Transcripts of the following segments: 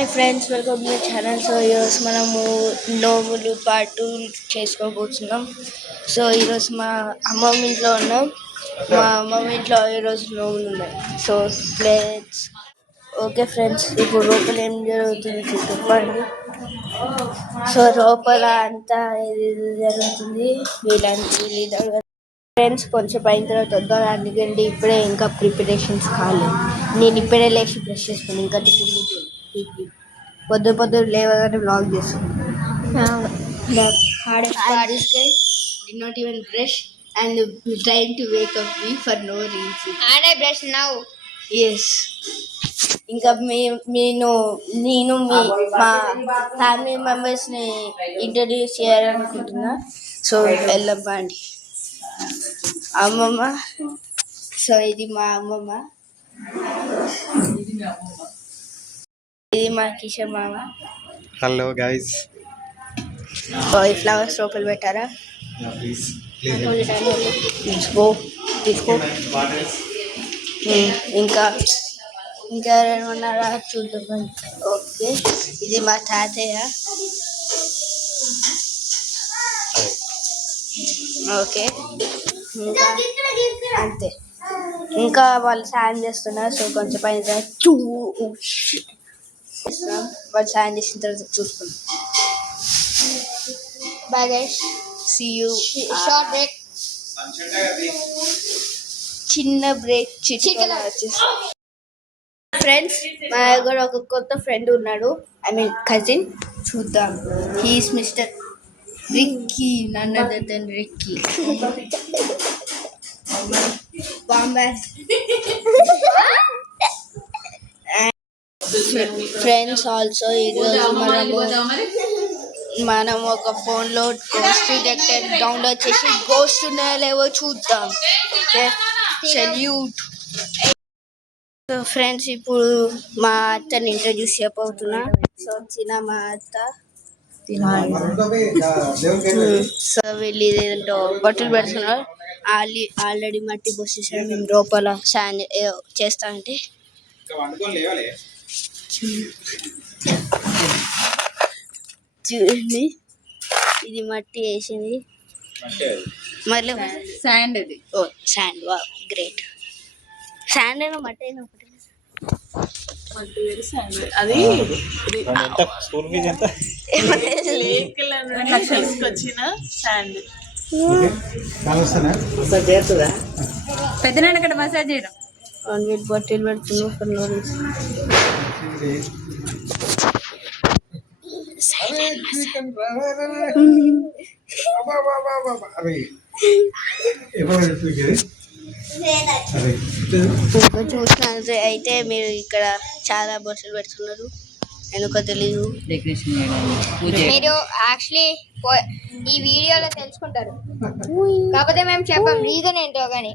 Hi friends, welcome to my channel. So ఈరోజు మనము నోములు పార్ట్ 2 చేసుకోబోతున్నాం. సో ఈరోజు మా అమ్మమ్మ ఇంట్లో ఉన్నాం. మా అమ్మమ్మ ఇంట్లో ఈరోజు నోములు ఉన్నాయి. సో లెట్స్ ఓకే ఫ్రెండ్స్, ఇప్పుడు లోపల ఏం జరుగుతుంది చెప్పండి. సో లోపల అంతా ఇది జరుగుతుంది. వీళ్ళంతా ఫ్రెండ్స్ కొంచెం అయిన తర్వాత వద్దాం, అందుకంటే ఇప్పుడే ఇంకా ప్రిపరేషన్స్ కాలేదు. నేను ఇప్పుడే లేచి బ్రష్ చేసుకుని ఇంకా టిఫిన్ పొద్దు లేవగానే వ్లాగ్ చేస్తాను. Did not even brush and trying to wake up me for no reason. And I brush now. Yes. ఇంకా నేను మా ఫ్యామిలీ మెంబర్స్ని ఇంట్రడ్యూస్ చేయాలనుకుంటున్నా. సో వెళ్ళండి. అమ్మమ్మ, సో ఇది మా అమ్మమ్మ, ఇది మా కిషోర్ మామ. Hello guys. ఈ ఫ్లవర్స్ లోపల పెట్టారా? తీసుకో. ఇంకా ఎవరేమన్నారా చూద్దాం. ఓకే, ఇది మా తాతయ్య. ఓకే, ఇంకా అంతే. ఇంకా వాళ్ళు సాయం చేస్తున్నారు. సో కొంచెం పైన వాళ్ళు సాయం చేసిన తర్వాత చూసుకున్నాం. Bye guys. See you. Short break. చిన్న బ్రేక్. ఫ్రెండ్స్, మా దగ్గర ఒక కొత్త ఫ్రెండ్ ఉన్నాడు, ఐ మీన్ కజిన్. చూద్దాం. He's mister Ricky, none other than Ricky. Friends also ఈరోజు మనం ఒక ఫోన్లో గోస్ట్ డిటెక్టర్ డౌన్లోడ్ చేసి గోస్ట్ ఉన్నాయో చూద్దాం. Okay, salute. సో ఫ్రెండ్స్, ఇప్పుడు మా అత్తని ఇంట్రడ్యూస్ చేయబోతున్నా. సో మా అత్త. సో వీళ్ళు ఇదేంటో బట్టలు పెడుతున్నారు. ఆల్రెడీ మట్టి పోసేసారు. మేము లోపల శాండ్ చేస్తా అంటే చూడండి, ఇది మట్టి వేసింది. మళ్ళీ Sand ఇది. ఓ శాండ్, వా గ్రేట్. శాండ్ అయినా మట్టి అయినా ఒకటి. అది స్కూల్ ఫీజు ఎంత? వచ్చిన శాండ్. పెద్ద నాన్నగడ్డ మసాజ్ చేయడం. వీళ్ళు బట్టలు పెడుతున్నాం. చూసినా అయితే మీరు ఇక్కడ చాలా బట్టలు పెడుతున్నారు, ఎందుకో తెలీదు. మీరు యాక్చువల్లీ ఈ వీడియోలో తెలుసుకుంటారు, కాకపోతే మేము చెప్పాం రీజన్ ఏంటో కానీ.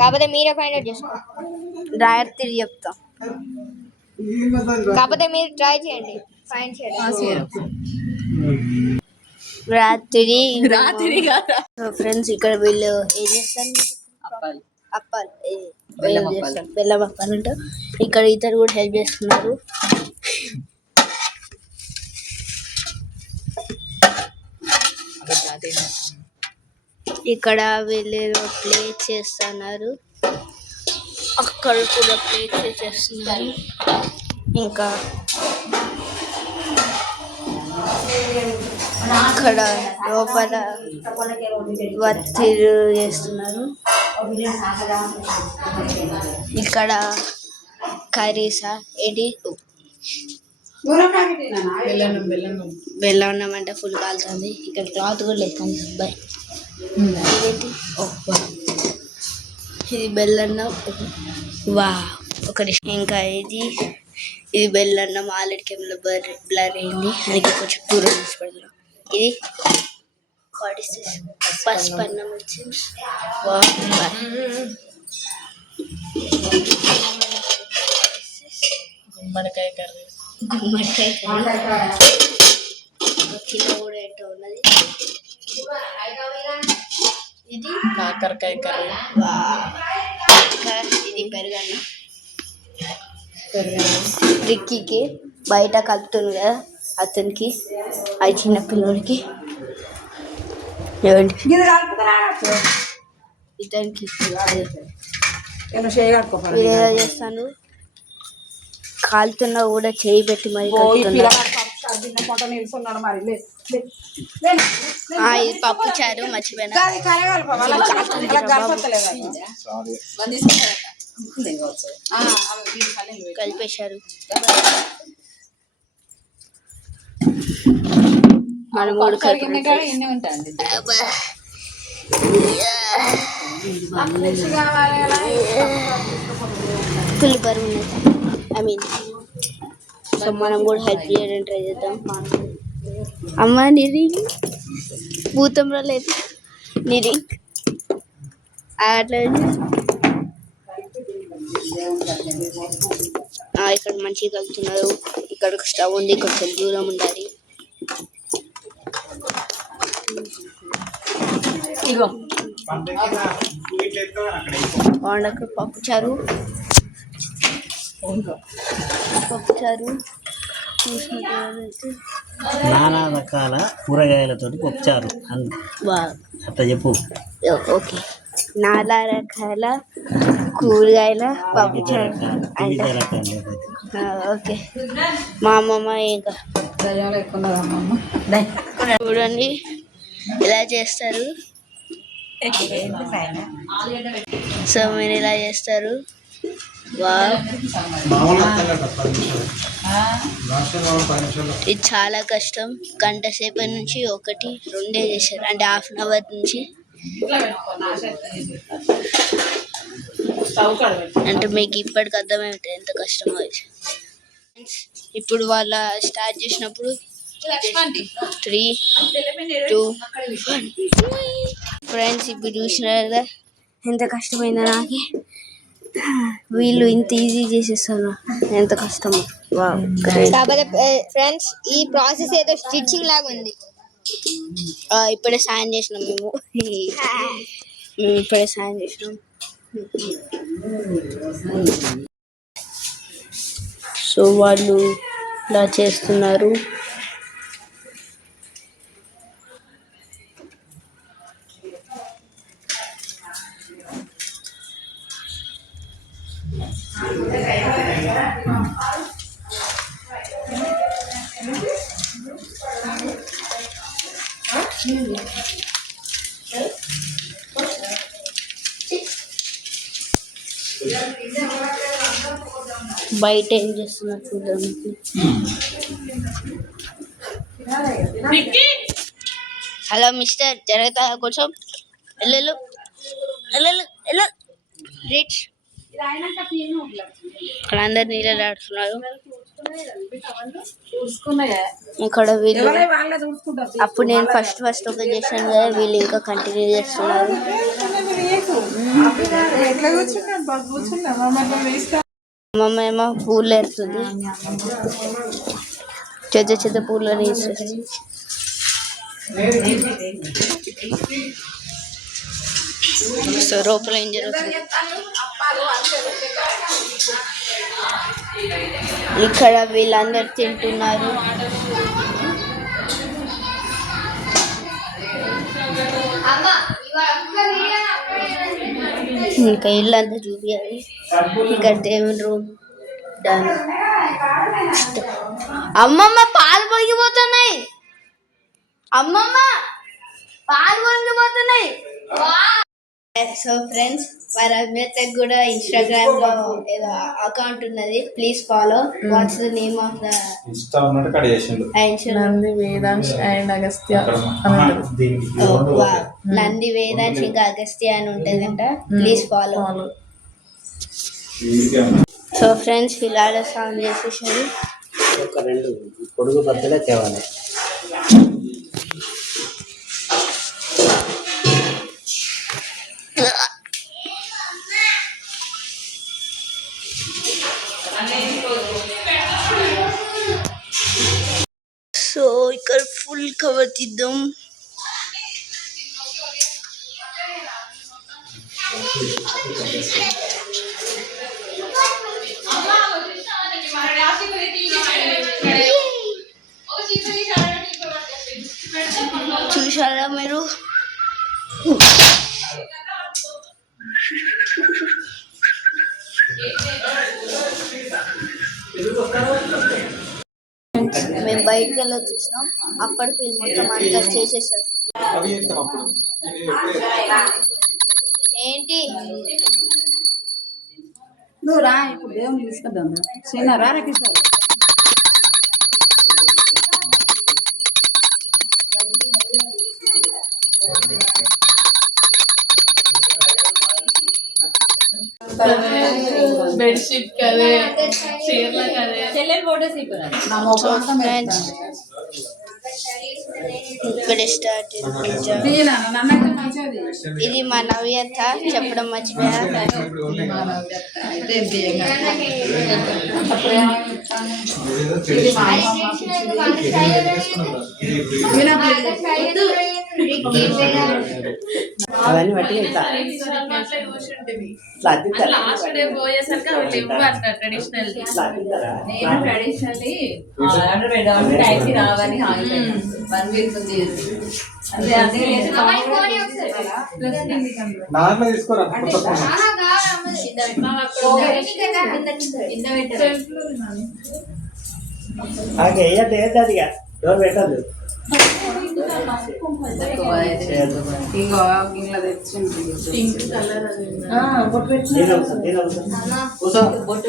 కాకపోతే మీరే ఫైండ్ అవుట్ చేసుకోండి. రాత్రి చెప్తాం, కాకపోతే మీరు ట్రై చేయండి ఫైండ్ చేయడం. రాత్రి ఫ్రెండ్స్, ఇక్కడ వీళ్ళు ఏం చేస్తారు? అప్పాలు చేస్తారు. బెల్లం అప్పాలు అంట. ఇక్కడ ఇతరు కూడా హెల్ప్ చేస్తున్నారు. ఇక్కడ వీళ్ళు ప్లేట్ చేస్తున్నారు, అక్కడ కూడా ప్లేట్ చేస్తున్నారు. ఇంకా అక్కడ లోపల వత్తిరు చేస్తున్నారు. ఇక్కడ కర్రీసా ఏంటి? బెల్లం అన్నం అంటే ఫుల్ కాలుతుంది. ఇక్కడ క్లాత్ కూడా లేదు అబ్బాయి. ఇది బెల్లన్నం. వా, ఒక ఇంకా ఇది బెల్లన్నం. ఆల్రెడీ కెమెరా బ్లర్ అయింది, అందుకే కొంచెం దూరం తీసి పెడుతున్నాం. ఇది పసుపు అన్నం వచ్చింది. గుమ్మడికాయ కర్రీ కిలో కూడా ఏంటో ఉన్నది. ఇది కాకరకాయ కర్రీ. ఇది పెరుగన్నం. రిక్కీకి బయట కలుపుతుంది కదా అతనికి, అది చిన్న పిల్లలకి ఏమండి ఇతనికి ఏదో చేస్తాను. కాలుతున్నా కూడా చేయి పెట్టి మరి ఇది పప్పు చారు మర్చిపోయినా కలిపేశారు. మనం మూడు ఫుల్ బరువు ఐ మీన్ సో మనం కూడా హెల్ప్ చేయడానికి ట్రై చేద్దాం. అమ్మ నిరి భూతంలో లేదు నిరి అట్లా ఇక్కడ మంచిగా కలుపుతున్నారు. ఇక్కడ స్టవ్ ఉంది, కొంచెం దూరం ఉండాలి. ఇగో వండక పప్పుచారు నానా రకాల కూరగాయలతో పప్పుచారు అట్లా చెప్పు. ఓకే, నానా రకాల కూరగాయల పప్పుచారు అంటే ఓకే. మా అమ్మమ్మ ఇంకా చూడండి ఇలా చేస్తారు. సో మీరు ఇలా చేస్తారు. ఇది చాలా కష్టం. గంట సేపటి నుంచి 1-2 చేశారు, అంటే ½ అవర్ నుంచి. అంటే మీకు ఇప్పటికి అర్థమవుతుంది ఎంత కష్టమో. ఇప్పుడు వాళ్ళ స్టార్ట్ చేసినప్పుడు 3, 2, 1 ఫ్రెండ్స్ ఇప్పుడు చూసినారు కదా ఎంత కష్టమైందో. నాకే వీళ్ళు ఇంత ఈజీ చేసేస్తారు, ఎంత కష్టమో. కాకపోతే ఫ్రెండ్స్ ఈ ప్రాసెస్ ఏదో స్టిచ్చింగ్ లాగా ఉంది. ఇప్పుడే సాయం చేసినాం మేము ఇప్పుడే సాయం చేసినాం. సో వాళ్ళు ఇలా చేస్తున్నారు. బయట ఏం చేస్తున్నారు చూద్దాం. హలో మిస్టర్, జరుగుతా కొంచెం వెళ్ళు రిచ్. ఇక్కడ అందరు నీళ్ళు ఆడుతున్నారు. ఇక్కడ వీళ్ళు అప్పుడు నేను ఫస్ట్ ఒక చేశాను కదా, వీళ్ళు ఇంకా కంటిన్యూ చేస్తున్నారు. అమ్మమ్మ ఏమో పూలు వేస్తుంది, చెత్త పూలని వేస్తుంది. సో లోపల ఏం జరుగుతుంది ఇక్కడ వీళ్ళందరూ తింటున్నారు. ఇంకా ఇల్లంతా చూపించాలి. ఇక్కడ దేవుని రూమ్ డన్. అమ్మమ్మ పాలు పొంగిపోతున్నాయి. సో ఫ్రెండ్స్, వారి అభ్యర్థికి కూడా ఇన్స్టాగ్రామ్ లో ఏదో అకౌంట్ ఉన్నది, please follow. What's the name of the Nandi Vedansh and Agastya Nandi Vedansh ఇంకా అగస్త్య అని ఉంటుందంట, ప్లీజ్ ఫాలో. సో ఫ్రెండ్స్, పిల్లాడ సాంగ్ చేసేసారు. ఒక 2 పొడుగు బద్దలే తేవాలి. సో ఇక్కడ ఫుల్ కవర్ తీద్దాం. బయటకు వెళ్ళి వచ్చేసినాం. అప్పటికి వీళ్ళు మొత్తం అంతా చేసేసారు. అవి చేస్తాం అప్పుడు ఏంటి నువ్వు రా ఇప్పుడు దేవుని తీసుకొద్దాం చిన్న రా కిషోర్. బెడ్షీట్ కదే చీరల కదే చెల్లెలు ఫోటోస్ ఫ్రెండ్స్ ఇప్పుడే స్టార్ట్. ఇది మా నవ్యత చెప్పడం మర్చిపోయా. అవన్నీ బట్టి ఇట్లా లాస్ట్ డే పోయేసరికి అవి లేవు అట్లా ట్రెడిషనల్. నేను ట్రెడిషనల్లీ టైంకి రావని ఆగిపోయాను. 1 వీక్ ఉంది అదే అదే నాన్న తీసుకోరా వేయద్దు ఎవరు పెట్టద్దు. ఇంకో గిన్నె తెచ్చింది పింక్ కలర్ బొట్టు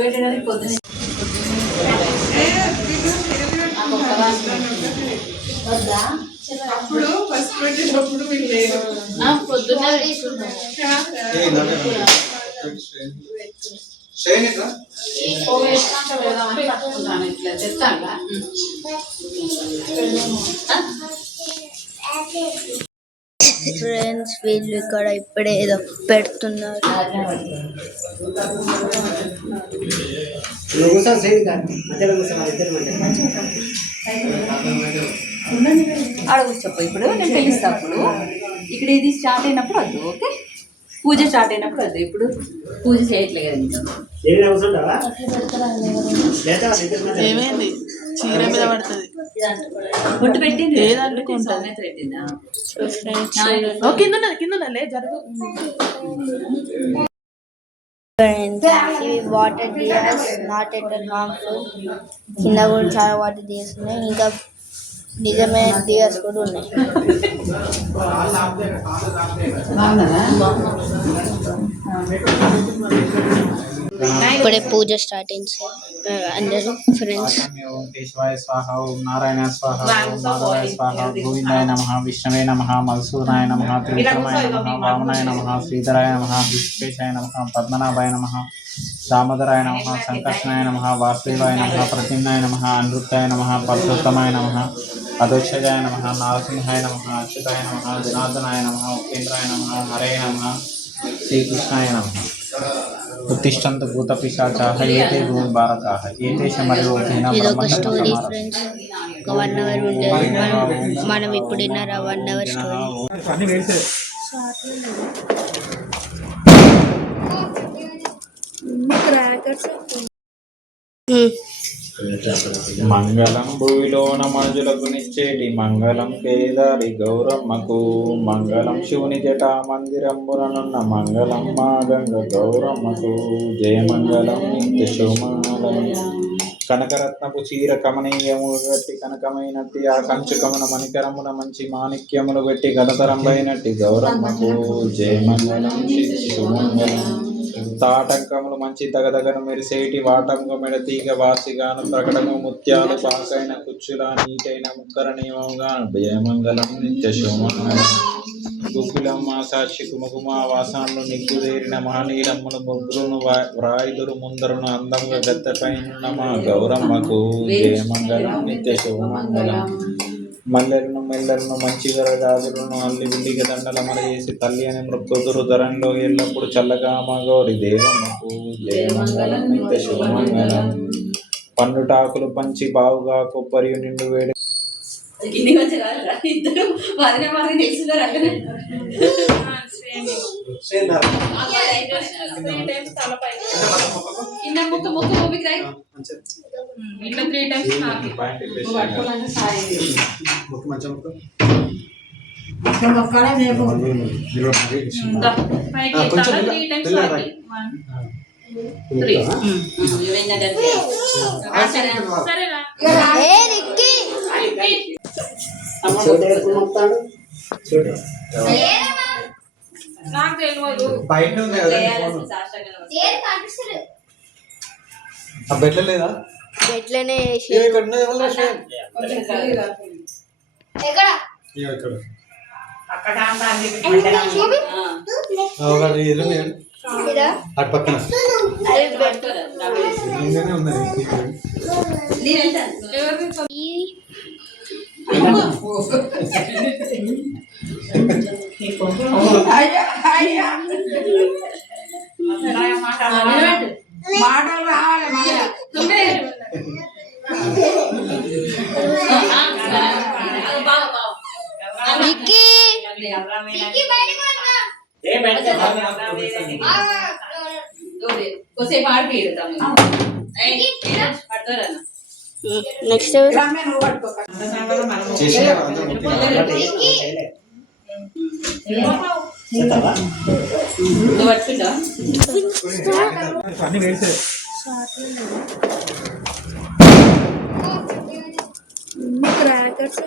పెట్టడానికి పొద్దున అప్పుడు ఫస్ట్ పెట్టినప్పుడు పొద్దున్న ఇట్లా తెస్తాను. ఫ్రెండ్స్ వీళ్ళు ఇక్కడ ఇప్పుడే ఏదో పెడుతున్నారు. ఆడ కూర్చోపో. ఇప్పుడు నేను తెలుస్తా. అప్పుడు ఇక్కడ ఇది స్టార్ట్ అయినప్పుడు వద్దు. ఓకే, పూజ స్టార్ట్ అయినప్పుడు వద్దు. ఇప్పుడు పూజ చేయట్లేదు కదా ఇంకా. ఏమైంది చీర మీద పడుతుంది. బొట్టు పెట్టింది పెట్టిందా కింద కింద జరుగు. ఇవి water deers, not at harmful. కింద కూడా చాలా వాటర్ డియర్స్ ఉన్నాయి. ఇంకా నిజమైన డియర్స్ కూడా ఉన్నాయి. ఇప్పుడే పూజ స్టార్ట్ అయింది సార్. అందరూ ఫ్రెండ్స్ కేశవాయ స్వాహ, ఓం నారాయణ స్వాహ, ఓం మాధవాయ స్వాహ, గోవిందాయ నమః, విష్ణవే నమః, మధుసూదనాయ నమః, త్రివిక్రమాయ నమః, వామనాయ నమః, శ్రీధరాయ నమః, విశ్వేశాయ నమః, పద్మనాభాయ నమః, దామోదరాయ నమః, సంకర్షణాయ నమః, వాసుదేవాయ నమః, ప్రద్యుమ్నాయ నమః, అనిరుద్ధాయ నమః, పరశుత్తమాయ నమః, అధోక్షజాయ నమః, నారసింహాయ నమః, అచ్యుతాయ నమః, జనార్దనాయ నమః, ఉపేంద్రాయ నమః, హరే నమః, శ్రీకృష్ణాయ నమః. ఉత్తిష్టంతు భూతపిశాచాః ఏతే భూమిభారకాః ఏతేషు మరిలోకేన ఇదొక స్టోరీ ఫ్రెండ్స్. ఒక 1 అవర్ ఉండేది. మనం ఇప్పుడు విన్నారా 1 అవర్ స్టోరీ. మంగళం భూమిలోన మనుజులకు నిచ్చేటి మంగళం కేదారి గౌరమ్మకు మంగళం శివుని జటా మందిరంబులనున్న మంగళం మా గంగ గౌరమ్మకు జయమంగళం నిత్య శోమంగళం. కనకరత్నపు చీర కమనీయము గట్టి కనకమైనట్టి ఆ కంచుకమున మణికరమున మంచి మాణిక్యములు పెట్టి గణతరంబైనట్టి గౌరమ్మకు జయమంగళం శుభమంగళం. తాటంకములు మంచి దగదగను మెరిసేటి వాటంగు మెడతీగ వాసిగాను ప్రకటము ముత్యాలు పాకైన కుచ్చుల నీటైన ముక్కర నియమముగాను జయమంగళం నిత్య శోమంగళం. గుగ్గులమ్మ సాక్షి కుమకుమా వాసాన్లు నిగ్గుదేరిన మహనీలమ్మను ముగ్గురును వ్రాయిదురు ముందరును అందంగా గద్దెపైనున్న మా గౌరమ్మకు జయమంగళం నిత్య శోమంగళం. మల్లెలను మెల్లలను మంచిగర గాజులను అల్లి విల్లిగ దండలమల చేసి తల్లి అని మృక్కుదురు ధరంలో ఎల్లప్పుడు చల్లగా మా గౌరి దేవమ్మకు జయమంగళం నిత్య శుభమంగళం. పండుటాకులు పంచి బావుగా కొబ్బరి నిండు వేడి ఇద్దరు వదిన వాళ్ళకి తెలుసున్నారు అక్కడ. ముక్క ముక్క మూవీకి రాయి ఇట్లా 3 టైమ్స్ నాకు పట్టుకోవాలని సాయి చూడు ఎప్పుడు మొత్తాడు చూడు నాకు తెలియదు. బయట ఉంది కదా చేయాల్సిన శాస్త్రంగా ఆ బెడ్ల లేదా ఎట్లనే ఇక్కడ ఉన్నది ఎవరు రాశారు? ఎక్కడ ఇక్కడ చూపి ఒకటి ఎదురు ఇదా అటు పక్కన ముందుగానే ఉన్నది నేను వెళ్తాను. మాటలు రావాలి మళ్ళీ. విక్కీ ఏ మేడం కొద్దిసేపు ఆడిపోయాడు తమ్ముడు. పడతారా నెక్స్ట్ చేసిన నువ్వు పట్టుకుంటా అన్ని వేసే క్రాకర్స్